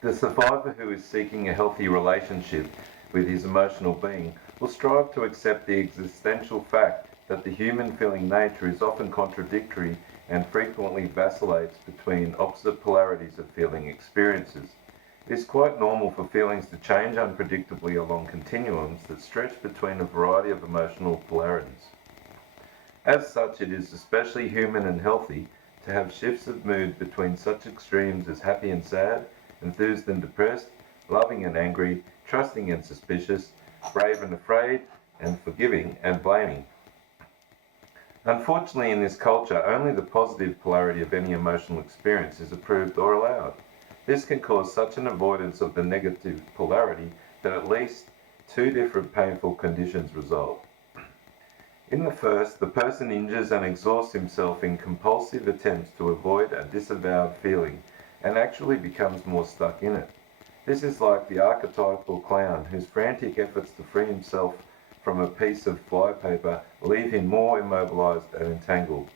The survivor who is seeking a healthy relationship with his emotional being will strive to accept the existential fact that the human feeling nature is often contradictory and frequently vacillates between opposite polarities of feeling experiences. It is quite normal for feelings to change unpredictably along continuums that stretch between a variety of emotional polarities. As such, it is especially human and healthy to have shifts of mood between such extremes as happy and sad, enthused and depressed, loving and angry, trusting and suspicious, brave and afraid, and forgiving and blaming. Unfortunately, in this culture, only the positive polarity of any emotional experience is approved or allowed. This can cause such an avoidance of the negative polarity that at least two different painful conditions result. In the first, the person injures and exhausts himself in compulsive attempts to avoid a disavowed feeling and actually becomes more stuck in it. This is like the archetypal clown whose frantic efforts to free himself from a piece of flypaper leave him more immobilized and entangled.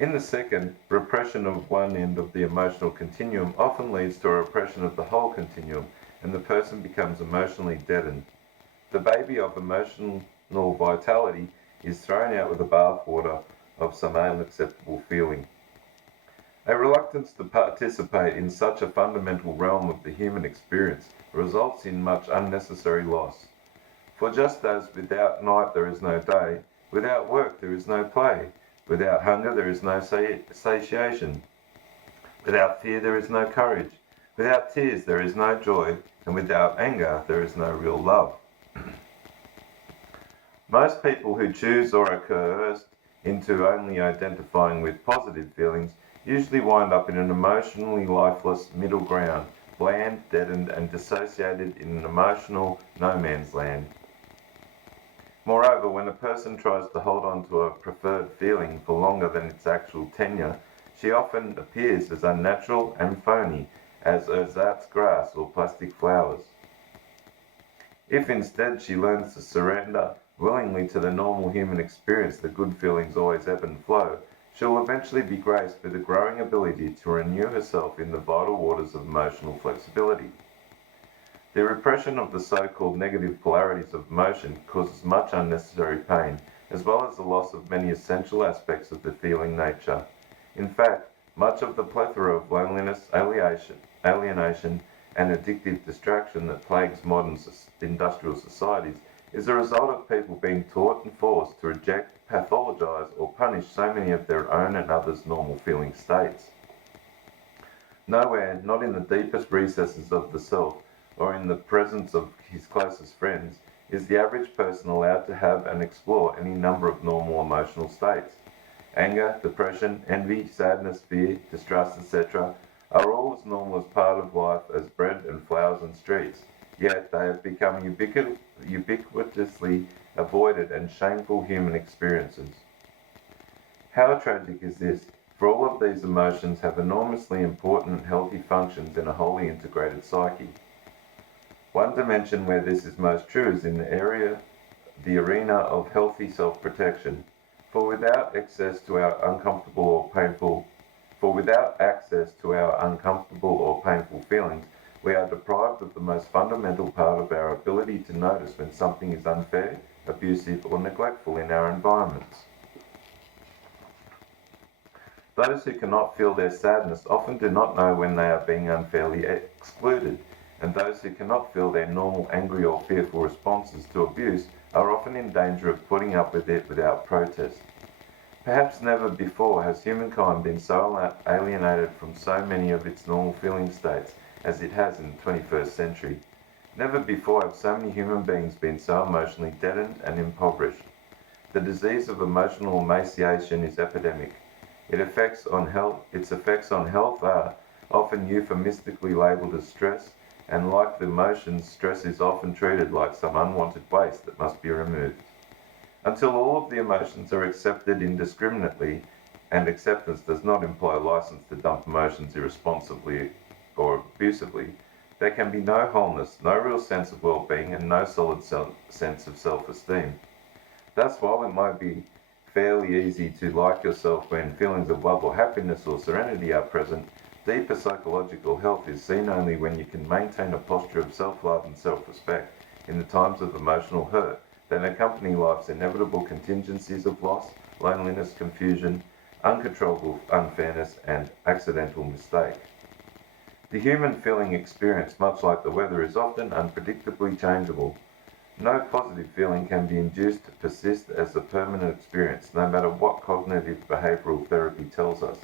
In the second, repression of one end of the emotional continuum often leads to a repression of the whole continuum, and the person becomes emotionally deadened. The baby of emotional vitality is thrown out with the bathwater of some unacceptable feeling. A reluctance to participate in such a fundamental realm of the human experience results in much unnecessary loss. For just as without night there is no day, without work there is no play, without hunger there is no satiation, without fear there is no courage, without tears there is no joy, and without anger there is no real love. Most people who choose or are coerced into only identifying with positive feelings usually wind up in an emotionally lifeless middle ground, bland, deadened, and dissociated in an emotional no man's land. Moreover, when a person tries to hold on to a preferred feeling for longer than its actual tenure, she often appears as unnatural and phony as ersatz grass or plastic flowers. If instead she learns to surrender willingly to the normal human experience that good feelings always ebb and flow, she will eventually be graced with a growing ability to renew herself in the vital waters of emotional flexibility. The repression of the so-called negative polarities of emotion causes much unnecessary pain, as well as the loss of many essential aspects of the feeling nature. In fact, much of the plethora of loneliness, alienation, and addictive distraction that plagues modern industrial societies is a result of people being taught and forced to reject, pathologize, or punish so many of their own and others' normal feeling states. Nowhere, not in the deepest recesses of the self, or in the presence of his closest friends, is the average person allowed to have and explore any number of normal emotional states. Anger, depression, envy, sadness, fear, distrust, etc. are all as normal as part of life as bread and flowers and streets, yet they have become ubiquitously avoided and shameful human experiences. How tragic is this, for all of these emotions have enormously important and healthy functions in a wholly integrated psyche. One dimension where this is most true is in the arena of healthy self-protection, for without access to our uncomfortable or painful feelings, we are deprived of the most fundamental part of our ability to notice when something is unfair, abusive, or neglectful in our environments. Those who cannot feel their sadness often do not know when they are being unfairly excluded, and those who cannot feel their normal angry or fearful responses to abuse are often in danger of putting up with it without protest. Perhaps never before has humankind been so alienated from so many of its normal feeling states as it has in the 21st century. Never before have so many human beings been so emotionally deadened and impoverished. The disease of emotional emaciation is epidemic. Its effects on health are often euphemistically labelled as stress, and like the emotions, stress is often treated like some unwanted waste that must be removed. Until all of the emotions are accepted indiscriminately, and acceptance does not imply a license to dump emotions irresponsibly or abusively, there can be no wholeness, no real sense of well-being, and no solid sense of self-esteem. Thus, while it might be fairly easy to like yourself when feelings of love or happiness or serenity are present, Deeper psychological health is seen only when you can maintain a posture of self-love and self-respect in the times of emotional hurt that accompany life's inevitable contingencies of loss, loneliness, confusion, uncontrollable unfairness, and accidental mistake. The human feeling experience, much like the weather, is often unpredictably changeable. No positive feeling can be induced to persist as a permanent experience, no matter what cognitive behavioral therapy tells us.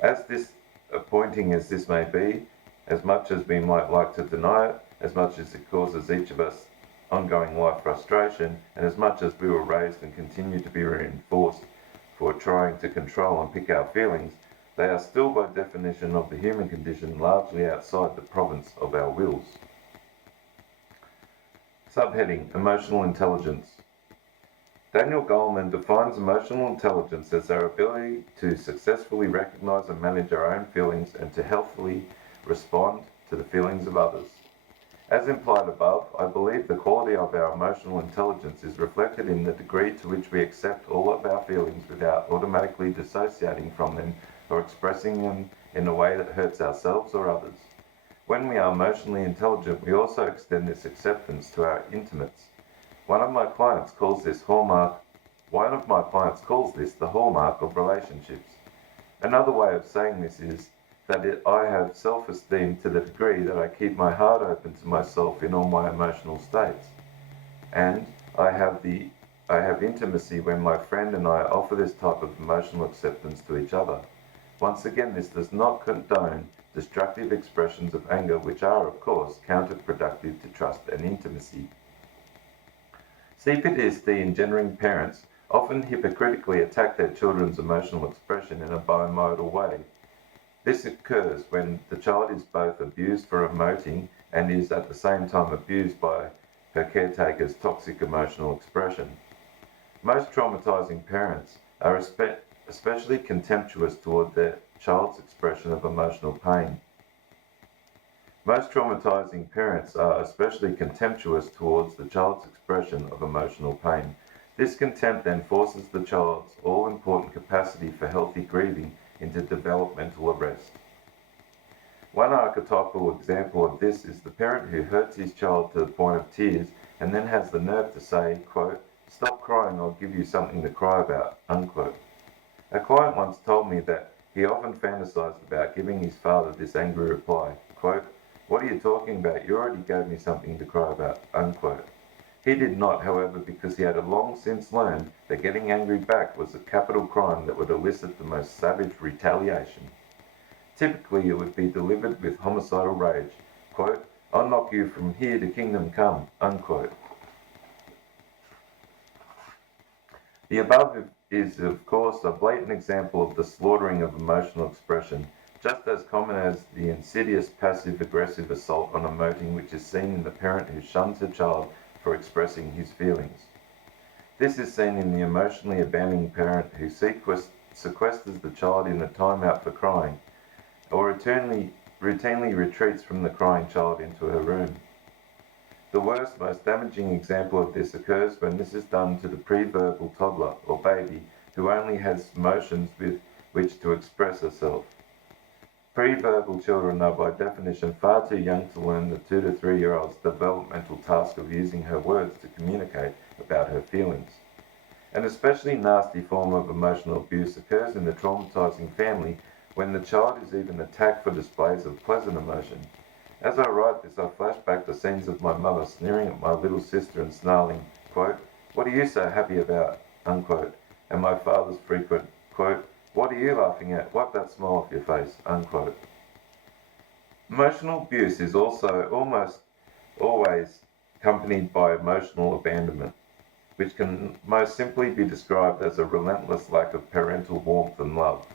As disappointing as this may be, as much as we might like to deny it, as much as it causes each of us ongoing life frustration, and as much as we were raised and continue to be reinforced for trying to control and pick our feelings, they are still by definition of the human condition largely outside the province of our wills. Subheading: Emotional Intelligence. Daniel Goleman defines emotional intelligence as our ability to successfully recognize and manage our own feelings and to healthily respond to the feelings of others. As implied above, I believe the quality of our emotional intelligence is reflected in the degree to which we accept all of our feelings without automatically dissociating from them or expressing them in a way that hurts ourselves or others. When we are emotionally intelligent, we also extend this acceptance to our intimates. One of my clients calls this the hallmark of relationships. Another way of saying this is that I have self-esteem to the degree that I keep my heart open to myself in all my emotional states. And I have intimacy when my friend and I offer this type of emotional acceptance to each other. Once again, this does not condone destructive expressions of anger, which are, of course, counterproductive to trust and intimacy. PTSD engendering parents often hypocritically attack their children's emotional expression in a bimodal way. This occurs when the child is both abused for emoting and is at the same time abused by her caretaker's toxic emotional expression. Most traumatizing parents are especially contemptuous toward their child's expression of emotional pain. Most traumatizing parents are especially contemptuous towards the child's expression of emotional pain. This contempt then forces the child's all-important capacity for healthy grieving into developmental arrest. One archetypal example of this is the parent who hurts his child to the point of tears and then has the nerve to say, quote, "Stop crying, I'll give you something to cry about," unquote. A client once told me that he often fantasized about giving his father this angry reply, quote, "What are you talking about? You already gave me something to cry about," unquote. He did not, however, because he had long since learned that getting angry back was a capital crime that would elicit the most savage retaliation. Typically, it would be delivered with homicidal rage, quote, "I'll knock you from here to kingdom come," unquote. The above is, of course, a blatant example of the slaughtering of emotional expression, just as common as the insidious passive-aggressive assault on emoting which is seen in the parent who shuns a child for expressing his feelings. This is seen in the emotionally abandoning parent who sequesters the child in a timeout for crying, or routinely retreats from the crying child into her room. The worst, most damaging example of this occurs when this is done to the pre-verbal toddler or baby who only has emotions with which to express herself. Pre-verbal children are by definition far too young to learn the 2 to 3 year old's developmental task of using her words to communicate about her feelings. An especially nasty form of emotional abuse occurs in the traumatizing family when the child is even attacked for displays of pleasant emotion. As I write this, I flash back to scenes of my mother sneering at my little sister and snarling, quote, "What are you so happy about?" unquote, and my father's frequent, quote, "What are you laughing at? Wipe that smile off your face," unquote. Emotional abuse is also almost always accompanied by emotional abandonment, which can most simply be described as a relentless lack of parental warmth and love.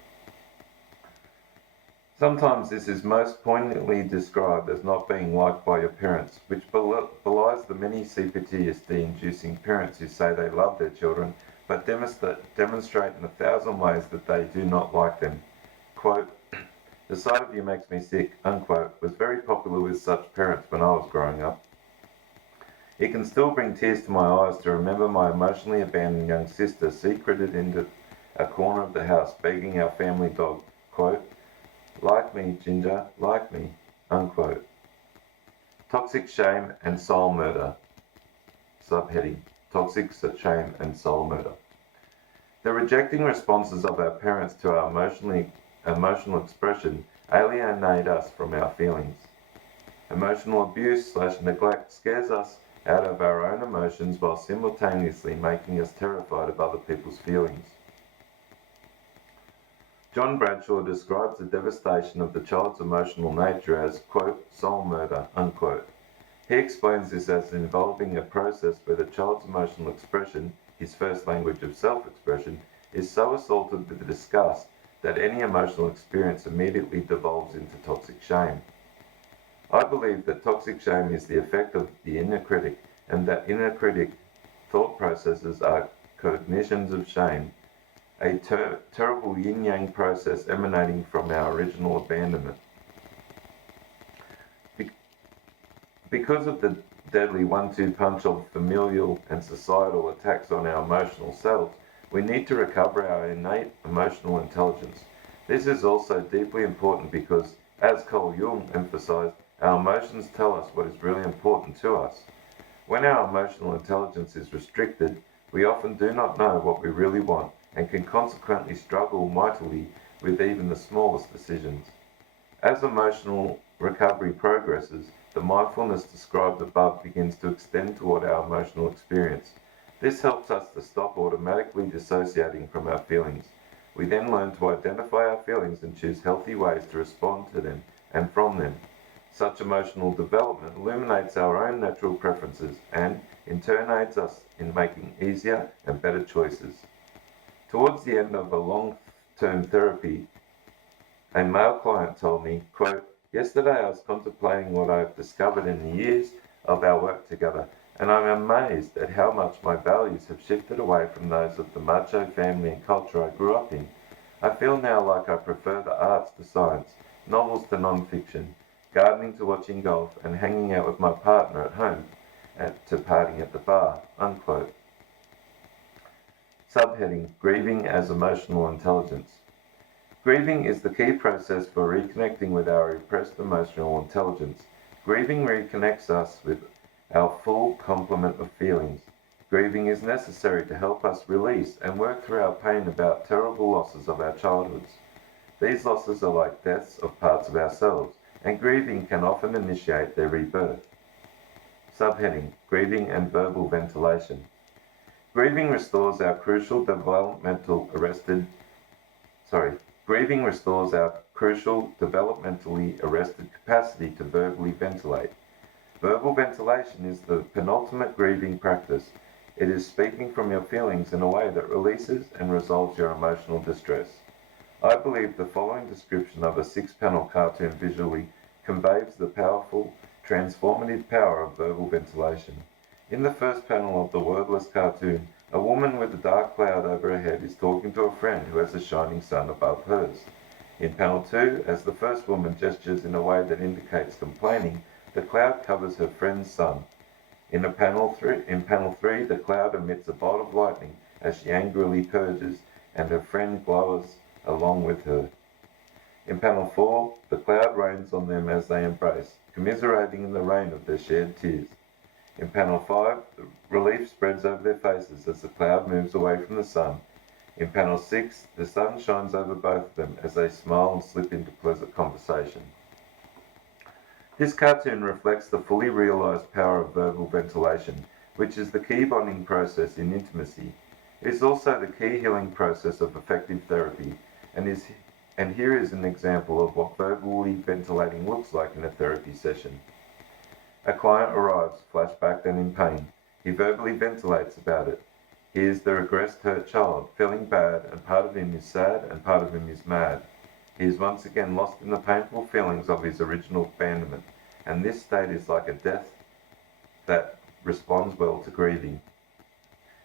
Sometimes this is most poignantly described as not being liked by your parents, which belies the many CPTSD-inducing parents who say they love their children, but demonstrate in 1,000 ways that they do not like them. Quote, "The sight of you makes me sick," unquote, was very popular with such parents when I was growing up. It can still bring tears to my eyes to remember my emotionally abandoned young sister secreted into a corner of the house begging our family dog, quote, Like me, Ginger, like me, unquote. Toxic shame and soul murder. Subheading, toxic shame and soul murder. The rejecting responses of our parents to our emotional expression alienate us from our feelings. Emotional abuse/neglect scares us out of our own emotions while simultaneously making us terrified of other people's feelings. John Bradshaw describes the devastation of the child's emotional nature as, quote, soul murder, unquote. He explains this as involving a process where the child's emotional expression, his first language of self-expression, is so assaulted with disgust that any emotional experience immediately devolves into toxic shame. I believe that toxic shame is the effect of the inner critic, and that inner critic thought processes are cognitions of shame, a terrible yin-yang process emanating from our original abandonment. Because of the deadly one-two punch of familial and societal attacks on our emotional selves, we need to recover our innate emotional intelligence. This is also deeply important because, as Carl Jung emphasized, our emotions tell us what is really important to us. When our emotional intelligence is restricted, we often do not know what we really want and can consequently struggle mightily with even the smallest decisions. As emotional recovery progresses, the mindfulness described above begins to extend toward our emotional experience. This helps us to stop automatically dissociating from our feelings. We then learn to identify our feelings and choose healthy ways to respond to them and from them. Such emotional development illuminates our own natural preferences and, in turn, aids us in making easier and better choices. Towards the end of a long-term therapy, a male client told me, quote, yesterday I was contemplating what I have discovered in the years of our work together, and I'm amazed at how much my values have shifted away from those of the macho family and culture I grew up in. I feel now like I prefer the arts to science, novels to non-fiction, gardening to watching golf, and hanging out with my partner at home to partying at the bar, unquote. Subheading, grieving as emotional intelligence. Grieving is the key process for reconnecting with our repressed emotional intelligence. Grieving reconnects us with our full complement of feelings. Grieving is necessary to help us release and work through our pain about terrible losses of our childhoods. These losses are like deaths of parts of ourselves, and grieving can often initiate their rebirth. Subheading, grieving and verbal ventilation. Grieving restores our developmentally arrested capacity to verbally ventilate. Verbal ventilation is the penultimate grieving practice. It is speaking from your feelings in a way that releases and resolves your emotional distress. I believe the following description of a 6-panel cartoon visually conveys the powerful, transformative power of verbal ventilation. In the first panel of the wordless cartoon, a woman with a dark cloud over her head is talking to a friend who has a shining sun above hers. In panel 2, as the first woman gestures in a way that indicates complaining, the cloud covers her friend's sun. In panel 3, the cloud emits a bolt of lightning as she angrily purges, and her friend glowers along with her. In panel 4, the cloud rains on them as they embrace, commiserating in the rain of their shared tears. In panel 5, the relief spreads over their faces as the cloud moves away from the sun. In panel 6, the sun shines over both of them as they smile and slip into pleasant conversation. This cartoon reflects the fully realized power of verbal ventilation, which is the key bonding process in intimacy. It is also the key healing process of effective therapy, and here is an example of what verbally ventilating looks like in a therapy session. A client arrives, flashbacked and in pain. He verbally ventilates about it. He is the regressed hurt child, feeling bad, and part of him is sad and part of him is mad. He is once again lost in the painful feelings of his original abandonment, and this state is like a death that responds well to grieving.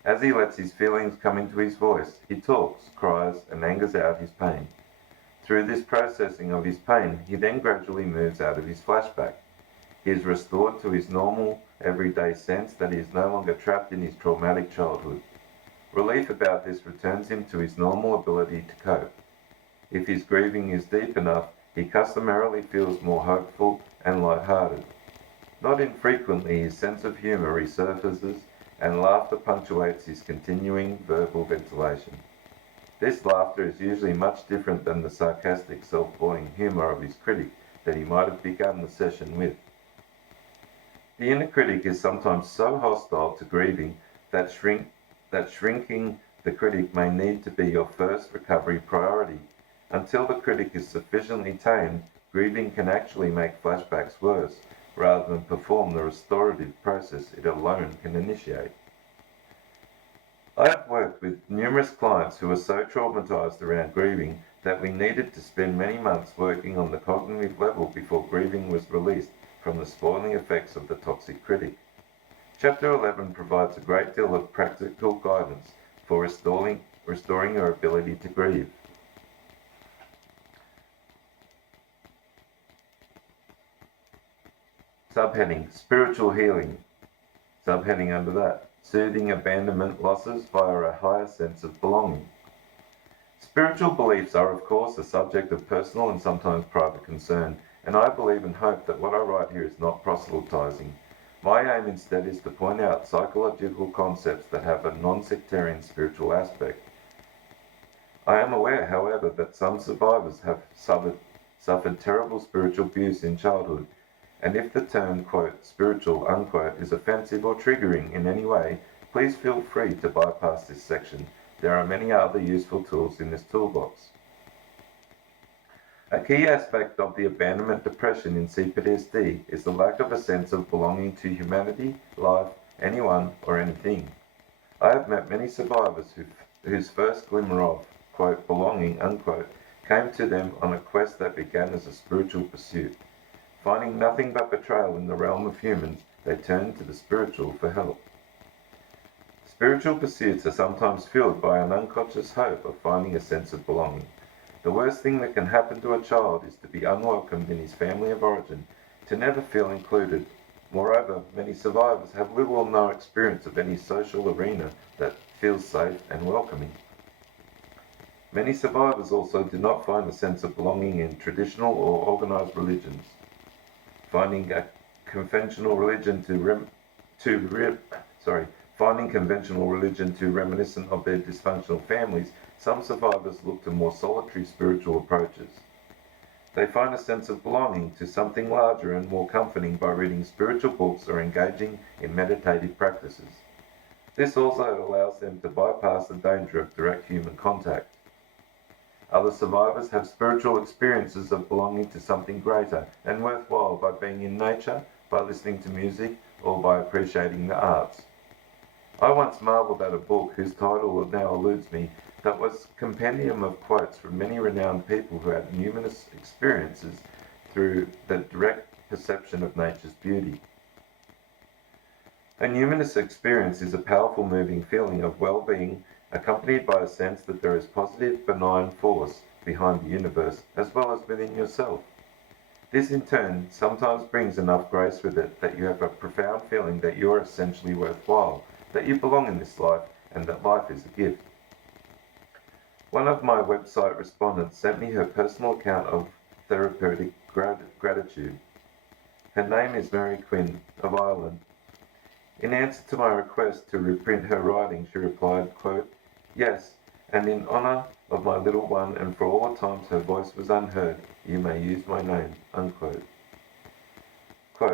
As he lets his feelings come into his voice, he talks, cries, and angers out his pain. Through this processing of his pain, he then gradually moves out of his flashback. He is restored to his normal, everyday sense that he is no longer trapped in his traumatic childhood. Relief about this returns him to his normal ability to cope. If his grieving is deep enough, he customarily feels more hopeful and light-hearted. Not infrequently, his sense of humour resurfaces, and laughter punctuates his continuing verbal ventilation. This laughter is usually much different than the sarcastic, self-boring humour of his critic that he might have begun the session with. The inner critic is sometimes so hostile to grieving that shrinking the critic may need to be your first recovery priority. Until the critic is sufficiently tamed, grieving can actually make flashbacks worse, rather than perform the restorative process it alone can initiate. I have worked with numerous clients who were so traumatized around grieving that we needed to spend many months working on the cognitive level before grieving was released from the spoiling effects of the toxic critic. Chapter 11 provides a great deal of practical guidance for restoring your ability to grieve. Subheading, Spiritual Healing. Subheading under that, Soothing abandonment losses via a higher sense of belonging. Spiritual beliefs are, of course, a subject of personal and sometimes private concern, and I believe and hope that what I write here is not proselytizing. My aim instead is to point out psychological concepts that have a non-sectarian spiritual aspect. I am aware, however, that some survivors have suffered terrible spiritual abuse in childhood, and if the term, quote, spiritual, unquote, is offensive or triggering in any way, please feel free to bypass this section. There are many other useful tools in this toolbox. A key aspect of the abandonment depression in PTSD is the lack of a sense of belonging to humanity, life, anyone, or anything. I have met many survivors whose first glimmer of, quote, belonging, unquote, came to them on a quest that began as a spiritual pursuit. Finding nothing but betrayal in the realm of humans, they turned to the spiritual for help. Spiritual pursuits are sometimes fueled by an unconscious hope of finding a sense of belonging. The worst thing that can happen to a child is to be unwelcomed in his family of origin, to never feel included. Moreover, many survivors have little or no experience of any social arena that feels safe and welcoming. Many survivors also do not find a sense of belonging in traditional or organized religions. Finding conventional religion too reminiscent of their dysfunctional families, some survivors look to more solitary spiritual approaches. They find a sense of belonging to something larger and more comforting by reading spiritual books or engaging in meditative practices. This also allows them to bypass the danger of direct human contact. Other survivors have spiritual experiences of belonging to something greater and worthwhile by being in nature, by listening to music, or by appreciating the arts. I once marvelled at a book whose title now eludes me, that was a compendium of quotes from many renowned people who had numerous experiences through the direct perception of nature's beauty. A numinous experience is a powerful moving feeling of well-being accompanied by a sense that there is positive, benign force behind the universe as well as within yourself. This in turn sometimes brings enough grace with it that you have a profound feeling that you are essentially worthwhile, that you belong in this life, and that life is a gift. One of my website respondents sent me her personal account of therapeutic gratitude. Her name is Mary Quinn of Ireland. In answer to my request to reprint her writing, she replied, quote, "Yes, and in honour of my little one and for all the times her voice was unheard, you may use my name," unquote.